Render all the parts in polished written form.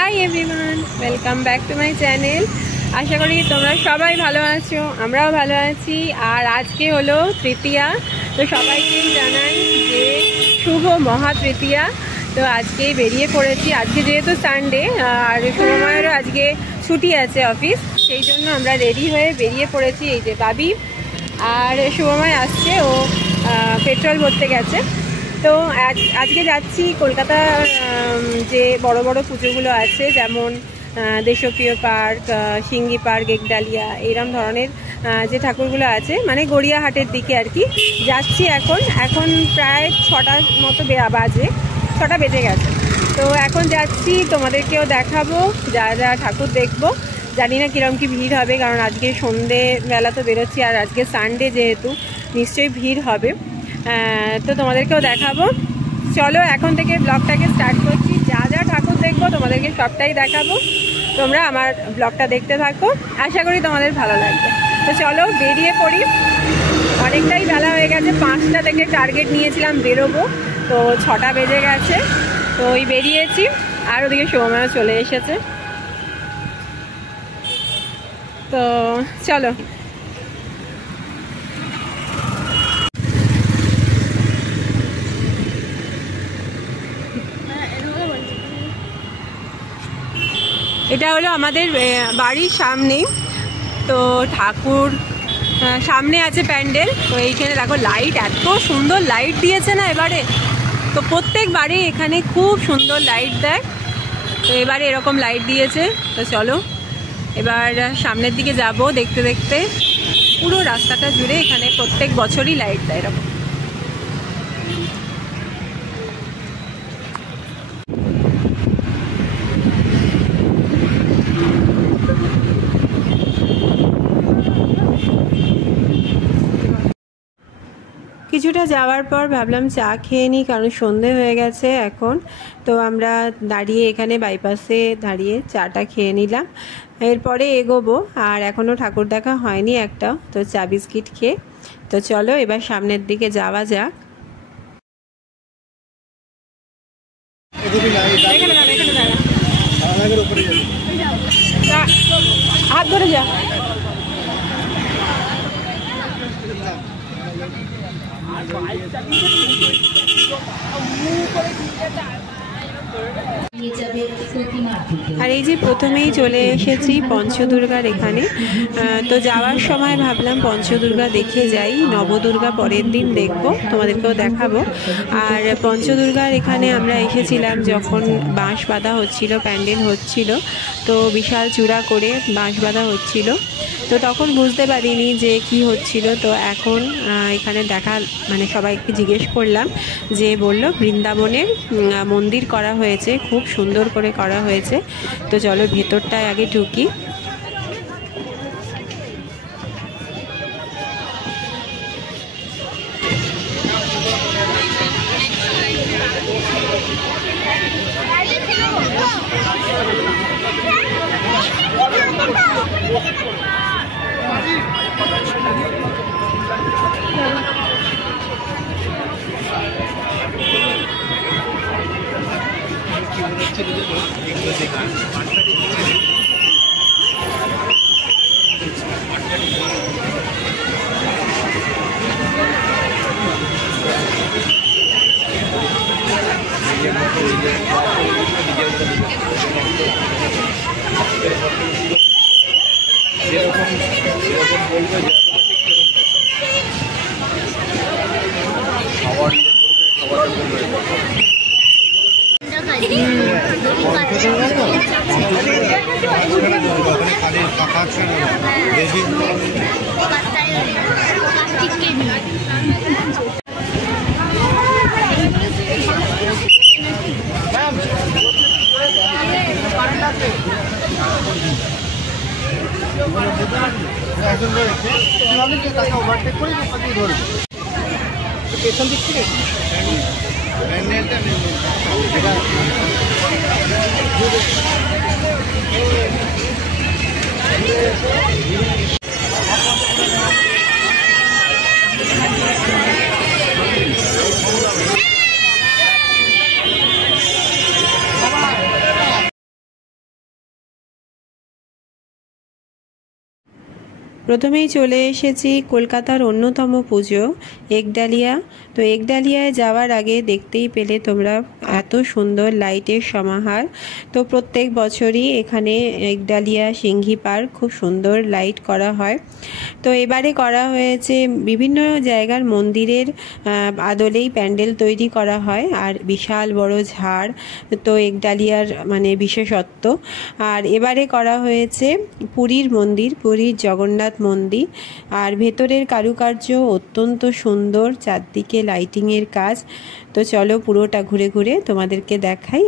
High everyone, welcome back to my channel. আশা করি তোমরা সবাই ভালো আছো, আমরাও ভালো আছি। আর আজকে হলো তৃতীয়া, তো সবাইকে জানাই যে শুভ মহা তৃতীয়া। তো আজকে বেরিয়ে পড়েছি, আজকে যেহেতু সানডে আর শুভময়েরও আজকে ছুটি আছে অফিস, সেই জন্য আমরা রেডি হয়ে বেরিয়ে পড়েছি। এই যে বাবি আর শুভময় আসছে, ও পেট্রোল ভরতে গেছে। তো আজকে যাচ্ছি কলকাতার যে বড় বড় পুজোগুলো আছে, যেমন দেশপ্রিয় পার্ক, সিঙ্গি পার্ক, একডালিয়া, এইরকম ধরনের যে ঠাকুরগুলো আছে, মানে গড়িয়াহাটের দিকে আর কি যাচ্ছি। এখন প্রায় 6টার মতো বাজে, 6টা বেজে গেছে। তো এখন যাচ্ছি, তোমাদেরকেও দেখাবো যা যা ঠাকুর দেখবো। জানি না কীরকম কি ভিড় হবে, কারণ আজকে সন্ধেবেলা তো বেরোচ্ছি, আর আজকে সানডে যেহেতু নিশ্চয়ই ভিড় হবে। তো তোমাদেরকেও দেখাবো। চলো এখন থেকে ব্লগটাকে স্টার্ট করছি। যা যা ঠাকুর দেখবো তোমাদেরকে সবটাই দেখাবো। তোমরা আমার ব্লগটা দেখতে থাকো, আশা করি তোমাদের ভালো লাগবে। তো চলো বেরিয়ে পড়ি। অনেকটাই বেলা হয়ে গেছে, 5টা থেকে টার্গেট নিয়েছিলাম বেরোবো, তো 6টা বেজে গেছে। তো ওই বেরিয়েছি, আর ওদিকে সময় চলে এসেছে। তো চলো। এটা হলো আমাদের বাড়ির সামনেই, তো ঠাকুর সামনে আছে প্যান্ডেল। তো এইখানে দেখো লাইট, এত সুন্দর লাইট দিয়েছে না এবারে। তো প্রত্যেক বাড়ি এখানে খুব সুন্দর লাইট দেয়, তো এবারে এরকম লাইট দিয়েছে। তো চলো এবার সামনের দিকে যাব। দেখতে দেখতে পুরো রাস্তাটা জুড়ে এখানে প্রত্যেক বছরই লাইট দেয় এরকম। কিছুটা যাওয়ার পর ভাবলাম চা খেয়ে নিই, কারণ সন্ধে হয়ে গেছে এখন। তো আমরা দাঁড়িয়ে এখানে বাইপাসে দাঁড়িয়ে চাটা খেয়ে নিলাম, এরপরে এগোবো। আর এখনও ঠাকুর দেখা হয়নি একটাও, তো চা বিস্কিট খেয়ে। তো চলো এবার সামনের দিকে যাওয়া যাক। হাত ধরে যা। আর এই যে প্রথমেই চলে এসেছি পঞ্চদুর্গার এখানে। তো যাওয়ার সময় ভাবলাম পঞ্চদুর্গা দেখে যাই, নবদুর্গা পরের দিন দেখব, তোমাদেরকেও দেখাবো। আর পঞ্চদুর্গার এখানে আমরা এসেছিলাম যখন বাঁশ বাঁধা হচ্ছিল, প্যান্ডেল হচ্ছিল, তো বিশাল চূড়া করে বাঁশ বাঁধা হচ্ছিল। তো তখন বুঝতে পারিনি যে কি হচ্ছিল। তো এখন এখানে দেখা, মানে সবাইকে জিজ্ঞেস করলাম, যে বলল বৃন্দাবনের মন্দির করা হয়েছে, খুব সুন্দর করে করা হয়েছে। তো চলো ভেতরটায় আগে ঢুকি। পেছন দিক থেকে প্রথমেই চলে এসেছি কলকাতার অন্যতম পুজো একডালিয়া। তো একডালিয়ায় যাওয়ার আগে দেখতেই পেলে তোমরা এত সুন্দর লাইটের সমাহার। তো প্রত্যেক বছরই এখানে একডালিয়া সিংহি পার্ক খুব সুন্দর লাইট করা হয়। তো এবারে করা হয়েছে বিভিন্ন জায়গার মন্দিরের আদলেই প্যান্ডেল তৈরি করা হয়, আর বিশাল বড় ঝাড় তো একডালিয়ার মানে বিশেষত্ব। আর এবারে করা হয়েছে পুরীর মন্দির, পুরীর জগন্নাথ মন্দির। আর ভেতরের কারুকার্য অত্যন্ত সুন্দর, চারদিকে লাইটিংয়ের কাজ। তো চলো পুরোটা ঘুরে ঘুরে তোমাদেরকে দেখাই।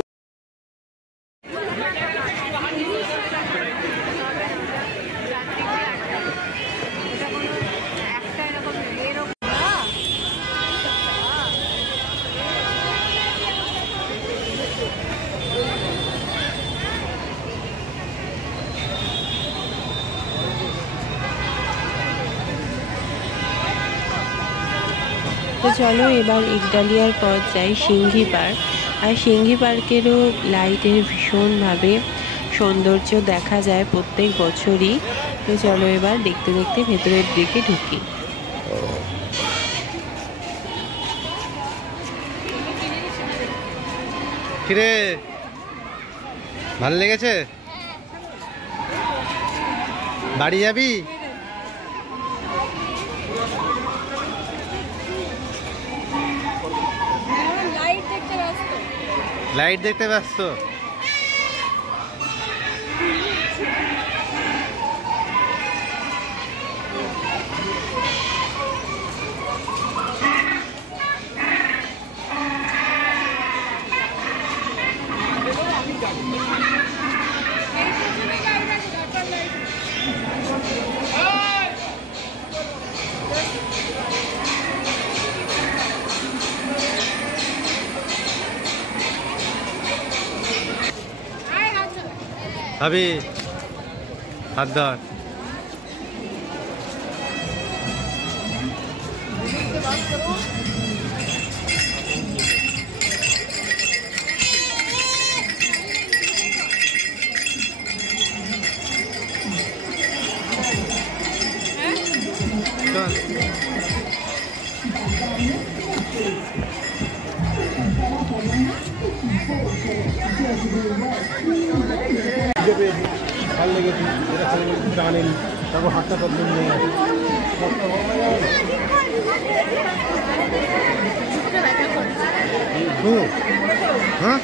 তো চলো এবার একডালিয়ার পর যাই সিংহি পার্ক। আর সিংহি পার্কেরও লাইটের ভীষণভাবে সৌন্দর্য দেখা যায় প্রত্যেক বছরই। তো চলো এবার দেখতে দেখতে ভেতরের দিকে ঢুকি। কিরে ভালো লেগেছে? বাড়ি যাবি? লাইট দেখতে ব্যস্ত। ভাবি হাত ধর। ভালো লেগেছে, জানেন তারপর হাতটা করবেন হ্যাঁ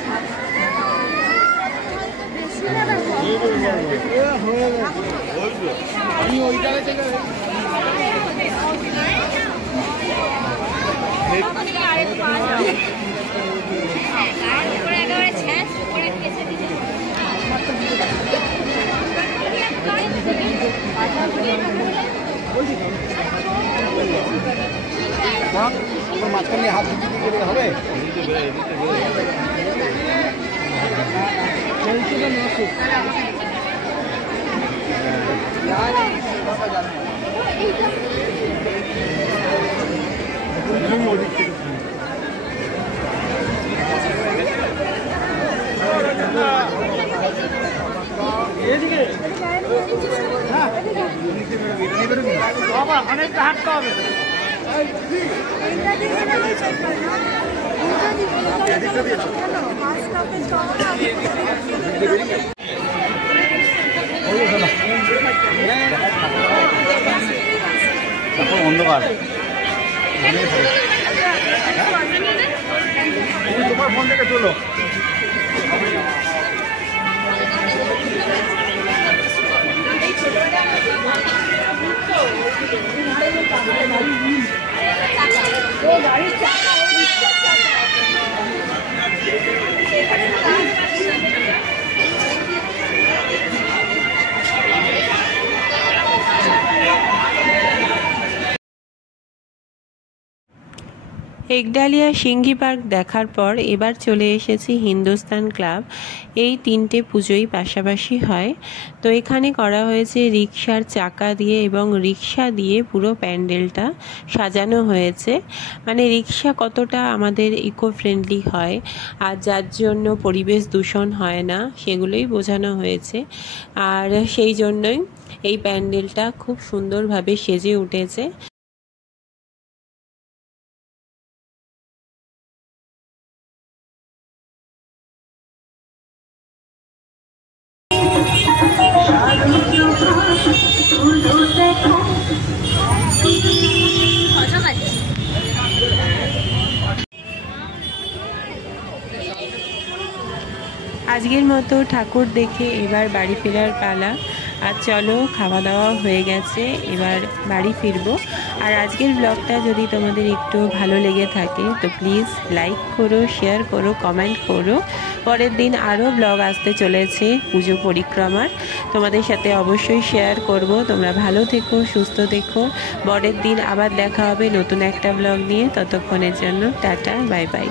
আমি ওই জায়গায় চলে মাঝখানে হাত দিতে গেলে হবে। অনেকটা হাঁটতে হবে। অন্ধকার তোমার ফোন থেকে চলো। একডালিয়া সিংহি পার্ক দেখার পর এবার চলে এসেছি হিন্দুস্তান ক্লাব। এই তিনটে পুজোই পাশাপাশি হয়। তো এখানে করা হয়েছে রিক্সার চাকা দিয়ে এবং রিক্সা দিয়ে পুরো প্যান্ডেলটা সাজানো হয়েছে। মানে রিক্সা কতটা আমাদের ইকো ফ্রেন্ডলি হয় আর যার জন্য পরিবেশ দূষণ হয় না সেগুলোই বোঝানো হয়েছে। আর সেই জন্যই এই প্যান্ডেলটা খুব সুন্দরভাবে সেজে উঠেছে। আজকের মতো ঠাকুর দেখে এবার বাড়ি ফেরার পালা। আর চলো, খাওয়া দাওয়া হয়ে গেছে, এবার বাড়ি ফিরবো। আর আজকের ব্লগটা যদি তোমাদের একটু ভালো লেগে থাকে তো প্লিজ লাইক করো, শেয়ার করো, কমেন্ট করো। পরের দিন আরও ব্লগ আসতে চলেছে পুজো পরিক্রমার, তোমাদের সাথে অবশ্যই শেয়ার করব। তোমরা ভালো থেকো, সুস্থ থেকো। পরের দিন আবার দেখা হবে নতুন একটা ব্লগ নিয়ে। ততক্ষণের জন্য টাটা, বাই বাই।